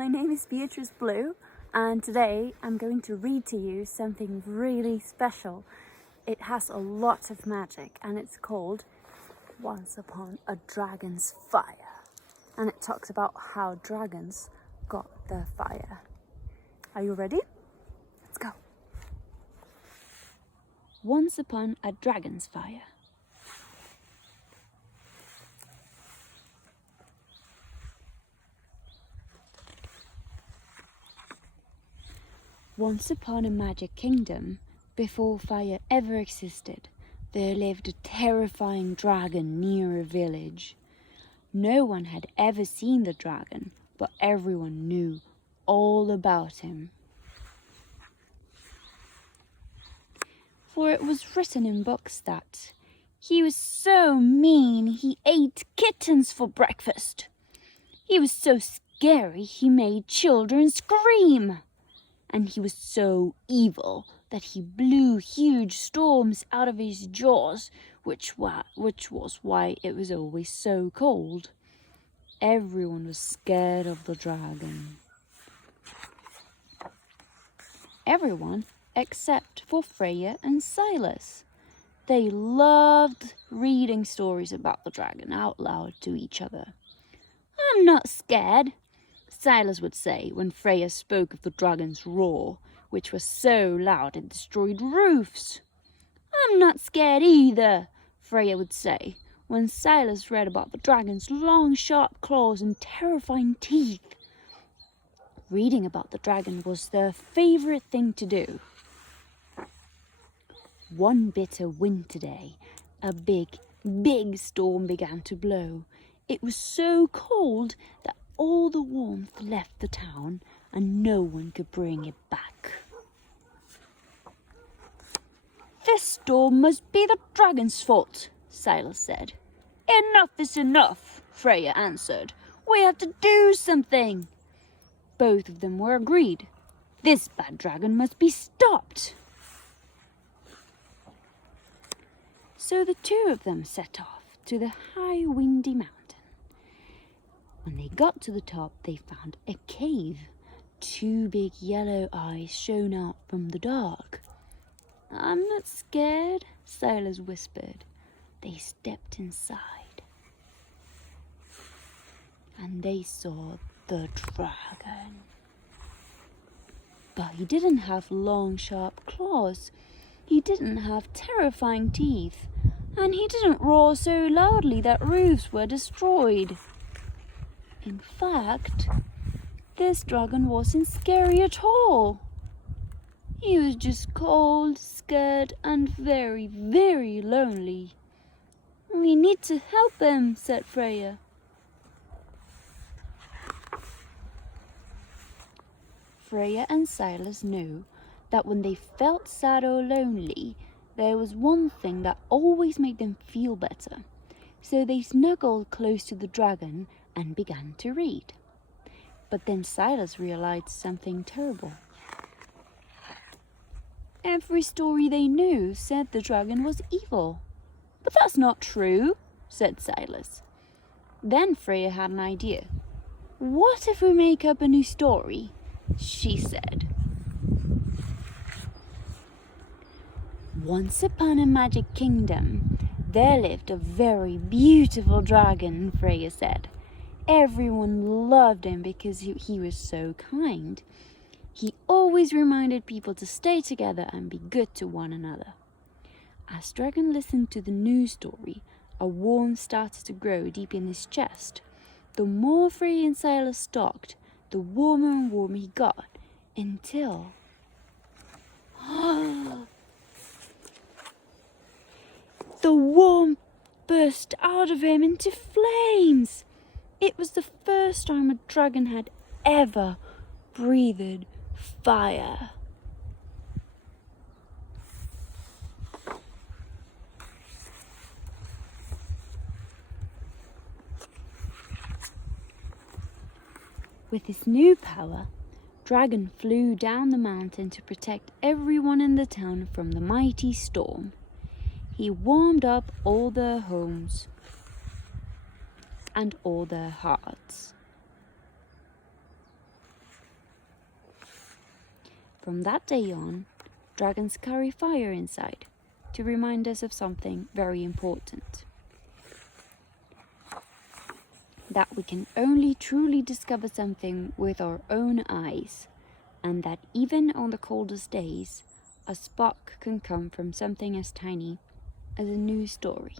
my name is Beatrice Blue, and today I'm going to read to you something really special. It has a lot of magic and it's called Once Upon a Dragon's Fire. And it talks about how dragons got their fire. Are you ready? Let's go. Once upon a dragon's fire. Once upon a magic kingdom, before fire ever existed, there lived a terrifying dragon near a village. No one had ever seen the dragon, but everyone knew all about him. For it was written in books that he was so mean he ate kittens for breakfast. He was so scary he made children scream. And he was so evil that he blew huge storms out of his jaws, which was why it was always so cold. Everyone was scared of the dragon. Everyone except for Freya and Silas. They loved reading stories about the dragon out loud to each other. "I'm not scared," Silas would say when Freya spoke of the dragon's roar, which was so loud it destroyed roofs. "I'm not scared either," Freya would say when Silas read about the dragon's long, sharp claws and terrifying teeth. Reading about the dragon was their favorite thing to do. One bitter winter day, a big storm began to blow. It was so cold that all the warmth left the town and no one could bring it back. "This storm must be the dragon's fault," Silas said. "Enough is enough," Freya answered. "We have to do something." Both of them were agreed. This bad dragon must be stopped. So the two of them set off to the high windy mountain. When they got to the top, they found a cave. Two big yellow eyes shone out from the dark. "I'm not scared," Silas whispered. They stepped inside. And they saw the dragon. But he didn't have long, sharp claws. He didn't have terrifying teeth. And he didn't roar so loudly that roofs were destroyed. In fact, this dragon wasn't scary at all. He was just cold, scared, and very, very lonely. "We need to help him," said Freya. Freya and Silas knew that when they felt sad or lonely, there was one thing that always made them feel better. So they snuggled close to the dragon and began to read. But then Silas realized something terrible. Every story they knew said the dragon was evil. "But that's not true," said Silas. Then Freya had an idea. "What if we make up a new story?" she said. Once upon a magic kingdom, there lived a very beautiful dragon, Freya said. Everyone loved him because he was so kind. He always reminded people to stay together and be good to one another. As Dragon listened to the new story, a warmth started to grow deep in his chest. The more Freya and Silas talked, the warmer and warmer he got, until... the warmth burst out of him into flames. It was the first time a dragon had ever breathed fire. With his new power, Dragon flew down the mountain to protect everyone in the town from the mighty storm. He warmed up all their homes and all their hearts. From that day on, dragons carry fire inside to remind us of something very important. That we can only truly discover something with our own eyes, and that even on the coldest days, a spark can come from something as tiny as a new story.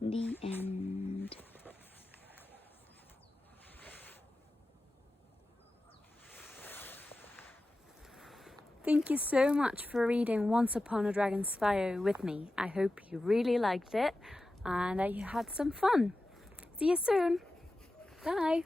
The end. Thank you so much for reading Once Upon a Dragon's Fire with me. I hope you really liked it and that you had some fun. See you soon. Bye.